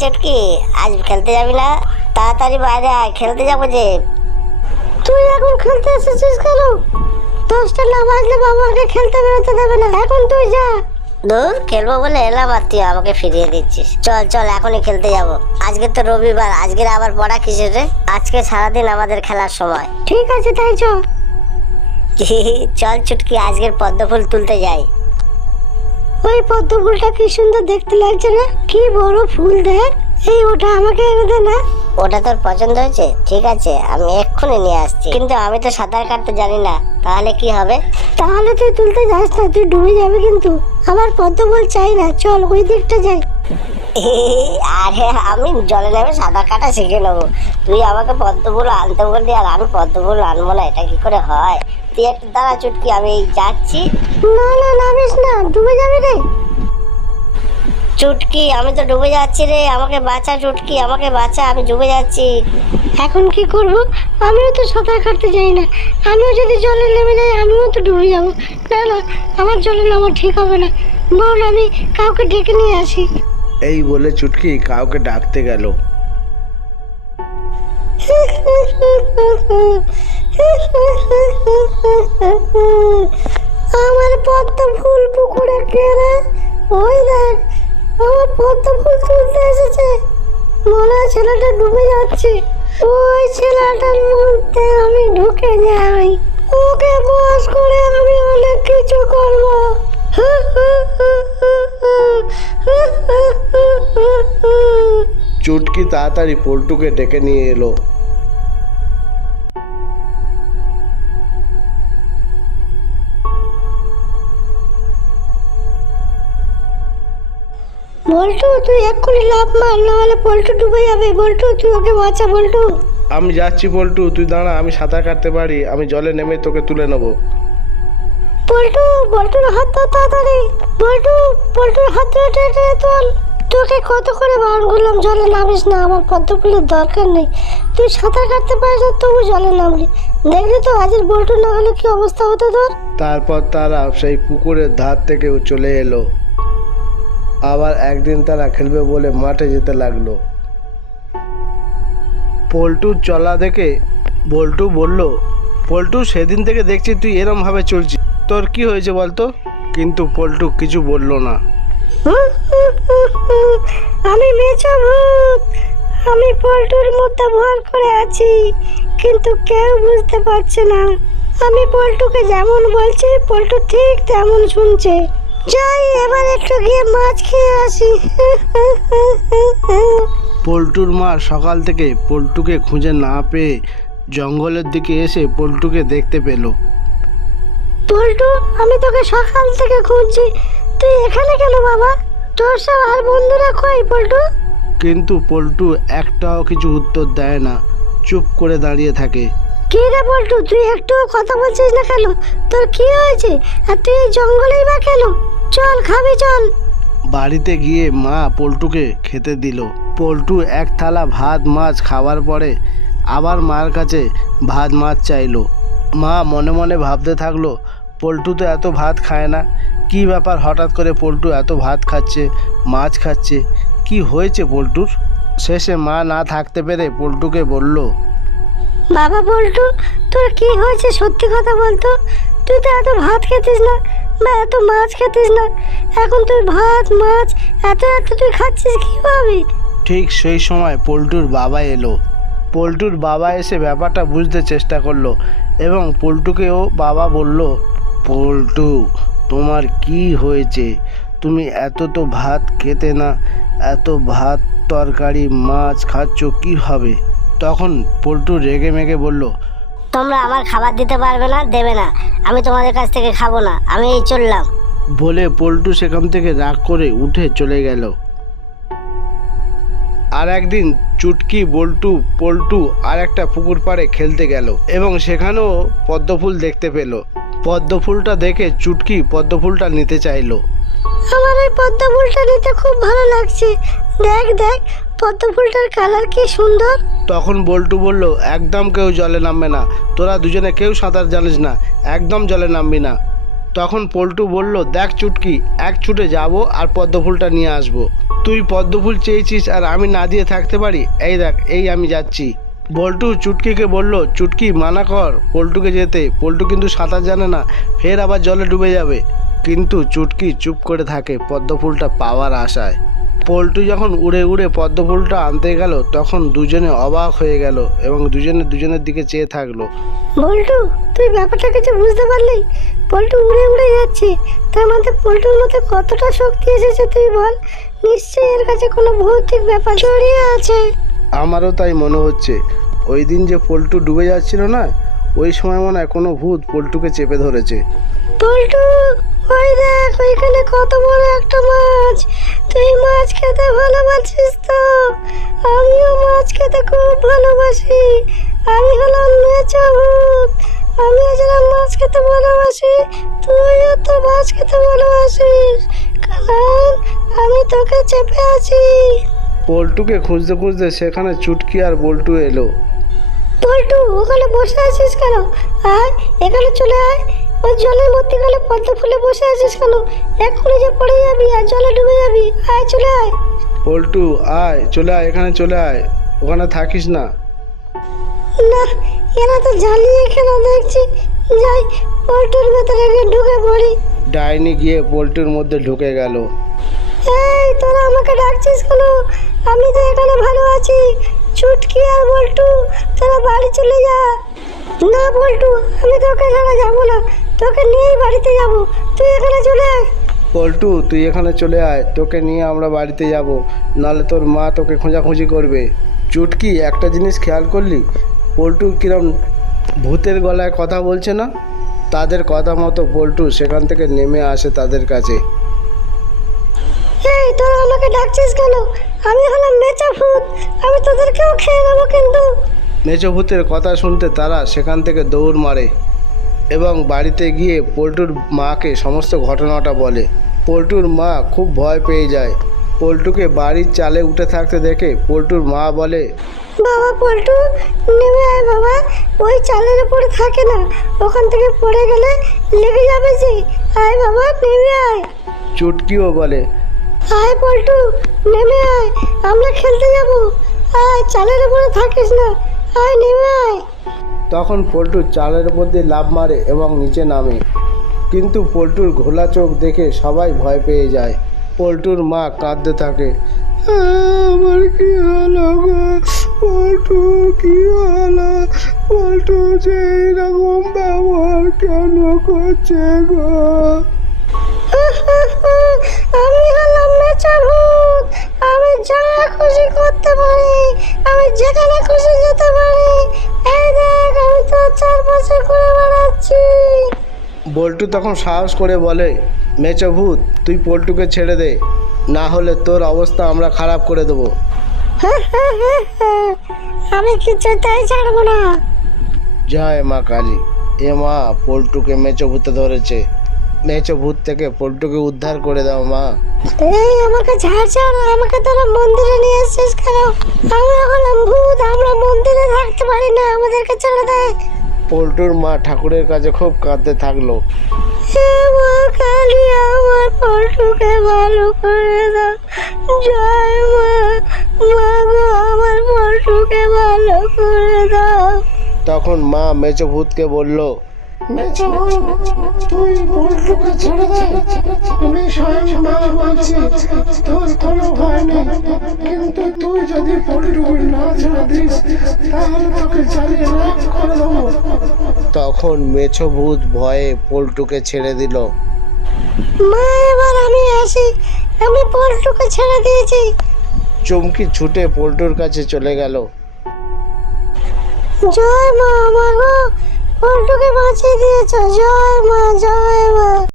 চুটকি, আজ খেলতে যাবি না? তাড়াতাড়ি বাইরে আয়, খেলতে যাবো যে। তুই এখন খেলতে এসেছিস কেন? 10টা না বাজলে বাবাকে খেলতে বেরোতে দেবে না, এখন তুই যা। দূর, খেলবো বলে এলাম আর তুই আমাকে ফিরিয়ে দিচ্ছিস। চল চল, এখনই খেলতে যাবো। আজকে তো রবিবার, আজকের আবার পড়া কিসের রে? আজকে সারাদিন আমাদের খেলার সময়। ঠিক আছে তাই চ। চল চুটকি, আজকের পদ্ম ফুল তুলতে যাই। ওই পদ্ম ফুলটা কি সুন্দর দেখতে লাগছে না? কি বড় ফুল দেখ। এই ওটা আমাকে এনে দে না। ওটা তোর পছন্দ হয়েছে? ঠিক আছে, আমি এক্ষুনি নিয়ে আসছি। কিন্তু আমি তো সাঁতার কাটতে জানি না, তাহলে কি হবে? তাহলে তুই তুলতে যাস না, তুই ডুবে যাবে কিন্তু। আমার পদ্ম ফুল চাই না, চল ওই দিকটা যাই। আরে আমি জলে নেমে সাঁতার কাটা শিখে নেবো। তুই আমাকে পদ্ম ফুল আনতে বললি আর আমি পদ্ম ফুল আনবো না, এটা কি করে হয়? তুই একটু দাঁড়া চুটকি, আমি যাচ্ছি। না না, নামিস না, ডুবে যাবি রে। চুটকি, আমি তো ডুবে যাচ্ছি রে, আমাকে বাঁচা চুটকি, আমাকে বাঁচা, আমি ডুবে যাচ্ছি। এখন কি করব? আমিও তো সাঁতার কাটতে যাই না, আমিও যদি জলে নেমে যাই আমিও তো ডুবে যাবো। না না, আমার জলে নামা ঠিক হবে না। বল, আমি কাউকে ডেকে নিয়ে আসি। এই বলে চুটকি কাউকে ডাকতে গেল। আমার পদ্ম ফুল পুকুরে কে রে? ওই দেখ, আমার পদ্ম ফুল তুলতে এসেছে। মনে হয় ছেলেটা ডুবে যাচ্ছে। ওই ছেলেটার মধ্যে আমি ঢুকে যাই, ওকে বশ করে আমি অনেক কিছু করব। চুটকি তাড়াতাড়ি পল্টুকে ডেকে নিয়ে এলো। বল্টু, তুই এক্ষুনি লাফ মার, নাহলে পল্টু ডুবে যাবে। বল্টু, তুই ওকে বাঁচা। বল্টু, আমি যাচ্ছি পল্টু, তুই দাঁড়া, আমি সাঁতার কাটতে পারি, আমি জলে নেমে তোকে তুলে নেবো। পল্টু, বল্টুর হাত ধর তাড়াতাড়ি। বল্টু, পল্টুর হাত ধরে টেনে তোল। তোকে কত করে বারণ করলাম জলে নামিস না, আমার পদ্ম ফুলের দরকার নেই। তুই সাঁতার কাটতে পারিস না, তবু জলে নামলি। দেখলি তো আজের বল্টু না হলে কি অবস্থা হতো তোর। তারপর তারা সেই পুকুরের ধার থেকে চলে এলো। আবার একদিন তারা খেলবে বলে মাঠে যেতে লাগলো। পল্টুর চলা দেখে বল্টু বলল, পল্টু, সেদিন থেকে দেখছি তুই এরম ভাবে চলছিস, তোর কি হয়েছে বলতো? কিন্তু পল্টু কিছু বলল না। আমি মেছো ভূত, আমি পল্টুর মধ্যে ভর করে আছি, কিন্তু কেউ বুঝতে পারছে না। আমি পল্টুকে যেমন বলছি পল্টু ঠিক তেমন শুনছে। যাই, এবার একটু গিয়ে মাছ খেয়ে আসি। পল্টুর মা সকাল থেকে পল্টুকে খুঁজে না পেয়ে জঙ্গলের দিকে এসে পল্টুকে দেখতে পেল। পল্টু, আমি তোকে সকাল থেকে খুঁজছি, তুই এখানে কেন বাবা? তোর সব আর বন্ধুরা কই পল্টু? কিন্তু পল্টু একটাও কিছু উত্তর দেয় না, চুপ করে দাঁড়িয়ে থাকে। কি রে পল্টু, তুই একটু কথা বলছিস না কেন? তোর কি হয়েছে? আর তুই এই জঙ্গলেই বা কেন? চল, খাবি চল। বাড়িতে গিয়ে মা পল্টুকে খেতে দিল। পল্টু এক থালা ভাত মাছ খাওয়ার পরে আবার মার কাছে ভাত মাছ চাইলো। মা মনে মনে ভাবতে থাকলো, পল্টু তো এত ভাত খায় না, কি ব্যাপার হঠাৎ করে পল্টু এত ভাত খাচ্ছে, মাছ খাচ্ছে, কি হয়েছে পল্টুর? শেষে মা না থাকতে পেরে পল্টুকে বলল, বাবা পল্টু, তোর কি হয়েছে সত্যি কথা বলতো। তুই তো এত ভাত খেতিস না বা এত মাছ খেতিস না, এখন তুই ভাত মাছ এত এত তুই খাচ্ছিস কিভাবে? ঠিক সেই সময় পল্টুর বাবা এলো। পল্টুর বাবা এসে ব্যাপারটা বুঝতে চেষ্টা করলো এবং পল্টুকেও বাবা বলল, পল্টু, তোমার কি হয়েছে? তুমি এত তো ভাত খেতে না, এত ভাত তরকারি মাছ খাচ্ছ কীভাবে? তখন পল্টু রেগে মেগে বলল, তোমরা আমার খাবার দিতে পারবে না, দেবে না, আমি তোমাদের কাছ থেকে খাবো না, আমি এই চললাম। বলে পল্টু সেখান থেকে রাগ করে উঠে চলে গেল। আর একদিন চুটকি বল্টু পল্টু আর একটা পুকুর পাড়ে খেলতে গেল এবং সেখানেও পদ্মফুল দেখতে পেল। পদ্মফুলটা দেখে চুটকি পদ্মফুলটা নিতে চাইলো। আমার এই পদ্ম ফুলটা নিতে খুব ভালো লাগছে। দেখ দেখ, পদ্ম ফুলটার কালার কি সুন্দর। তখন বল্টু বলল, একদম কেউ জলে নামবে না, তোরা দুজনে কেউ সাঁতার জানিস না, একদম জলে নামবি না। তখন পল্টু বলল, দেখ চুটকি, এক ছুটে যাব আর পদ্মফুলটা নিয়ে আসবো। তুই পদ্মফুল চেয়েছিস আর আমি না দিয়ে থাকতে পারি? এই দেখ, এই আমি যাচ্ছি। বল্টু চুটকিকে বলল, চুটকি মানা কর পল্টুকে যেতে, পল্টু কিন্তু সাঁতার জানে না, ফের আবার জলে ডুবে যাবে। কিন্তু চুটকি চুপ করে থাকে পদ্মফুলটা পাওয়ার আশায়। পল্টু যখন উড়ে উড়ে পদ্মফুলটা আনতে গেল তখন দুজনে অবাক হয়ে গেল এবং দুজনের দিকে চেয়ে থাকলো। বল্টু, তুই ব্যাপারটা কিছু বুঝতে পারলি? পল্টু উড়ে উড়ে যাচ্ছে, তার মধ্যে পল্টুর মধ্যে কতটা শক্তি এসেছে তুই বল। নিশ্চয়ই এর কাছে কোনো ভৌতিক ব্যাপার জড়িয়ে আছে। আমারও তাই মনে হচ্ছে। ওই দিন যে পল্টু ডুবে যাচ্ছিল না, ওই সময় মনে হয় কোনো ভূত পল্টুকে চেপে ধরেছে। পল্টু, ওই দেখ ওইখানে কত বড় একটা মাছ। তুই মাছ খেতে ভালোবাসিস তো? আমিও মাছ খেতে খুব ভালোবাসি। আমি হলাম মেচো ভূত। আমিও যেন মাছ খেতে ভালোবাসি, তুইও তো মাছ খেতে ভালোবাসিস, কারণ আমি তোকে চেপে আছি। পল্টুকে খুঁজতে খুঁজতে সেখানে চুটকি আর বল্টু এলো। পল্টু, ওখানে বসে আছিস কেন? আয় এখানে চলে আয়। ওই জলের মধ্যে গেলে পদ্ম ফুলে বসে আছিস কেন? এক্ষুনি যে পড়ে যাবি আর জলে ডুবে যাবি। আয় চলে আয়। পল্টু আয়, চলে আয়, এখানে চলে আয়, ওখানে থাকিস না। না, এরা তো জ্বালিয়ে কেন দেখছি। যাই পল্টুর ভেতরে গিয়ে ঢুকে পড়ি। ডাইনি গিয়ে পল্টুর মধ্যে ঢুকে গেল। এই তোরা আমাকে ডাকছিস কেন? আমি তো এখানে ভালো আছি। চুটকি আর বল্টু, তোরা বাড়ি চলে যা। না বল্টু, আমি তোকে ছাড়া যাবো না, তোকে নিয়েই বাড়িতে যাব। তুই এখানে চলে আয়। পল্টু তুই এখানে চলে আয়, তোকে নিয়ে আমরা বাড়িতে যাব, নাহলে তোর মা তোকে খোঁজাখুঁজি করবে। চুটকি, একটা জিনিস খেয়াল করলি পল্টু কিরম ভূতের গলায় কথা বলছে না? তাদের কথা মতো পল্টু সেখান থেকে নেমে আসে তাদের কাছে। এই তোরা আমাকে ডাকছিস কেন? আমি হলাম মেচা ভূত, আমি তোদেরকেও খেয়ে নেবো কিন্তু। মেজো ভূতের কথা শুনতে তারা সেখান থেকে দৌড় মারে এবং বাড়িতে গিয়ে পল্টুর মাকে সমস্ত ঘটনাটা বলে। পল্টুর মা খুব ভয় পেয়ে যায়। পল্টুকে বাড়ির চালে উঠে থাকতে দেখে পল্টুর মা বলে, বাবা পল্টু, নেমে আয় বাবা, ওই চালের উপরে থাকে না, ওখান থেকে পড়ে গেলে লেগে যাবে যে। আয় বাবা, নেমে আয়। চুটকিও বলে, আয় পল্টু, নেমে আয়, আমরা খেলতে যাব। আয়, চালের উপরে থাকিস না, আয় নেমে আয়। তখন পল্টু চালের উপর দিয়ে লাফ মারে এবং নিচে নামে। কিন্তু পল্টুর ঘোলা চোখ দেখে সবাই ভয় পেয়ে যায়। পল্টুর মা কাঁদতে থাকে, আমার কি হলো গো পল্টু, কি হলো? পল্টু যে এরকম ব্যবহার কেন করছে গো? আমি হলাম মেচা ভূত, আমি যা খুশি করতে পারি, আমি যেখানে খুশি যেতে পারি। এই দেখ, আমি তো চারপাশে ঘুরে বেড়াচ্ছি। বল্টু তখন সাহস করে বলে, মেচো ভূত, তুই পল্টুকে ছেড়ে দে, না হলে তোর অবস্থা আমরা খারাপ করে দেবো। আমি কিছুতেই ছাড়বো না। জয় মা কালী। এ মা, পল্টুকে মেচো ভূতে ধরেছে, মেচো ভূত থেকে পল্টুকে উদ্ধার করে দাও মা। এই আমাকে ছাড় ছাড়, আমাকে তোরা মন্দিরে নিয়ে এসেছিস কেন? আমরা হলাম ভূত, আমরা মন্দিরে থাকতে পারি না, আমাদেরকে ছেড়ে দে। পল্টুর মা ঠাকুরের কাছে খুব কাঁদতে থাকলো। হে মা কালী, আমার পল্টুকে ভালো করে দাও। জয় মা, মা গো, আমার পল্টুকে ভালো করে দাও। তখন মা মেচো ভূতকে বলল, তুই পল্টুকে ছেড়ে দে, আমি স্বয়ং মা বলছি, তোর কোনো ভয় নেই। কিন্তু তুই যদি পল্টুকে না ছেড়ে দিস তাহলে তোকে জ্বালিয়ে রাখ করে দেবো। তখন মেছো ভূত ভয়ে পল্টুকে ছেড়ে দিল। মা, এবার আমি আসি, আমি পল্টুকে ছেড়ে দিয়েছি। চুমকি ছুটে পল্টুর কাছে চলে গেল। জয় মা, মা গো, পল্টুকে বাঁচিয়ে দিয়েছ। জয় মা, জয় মা।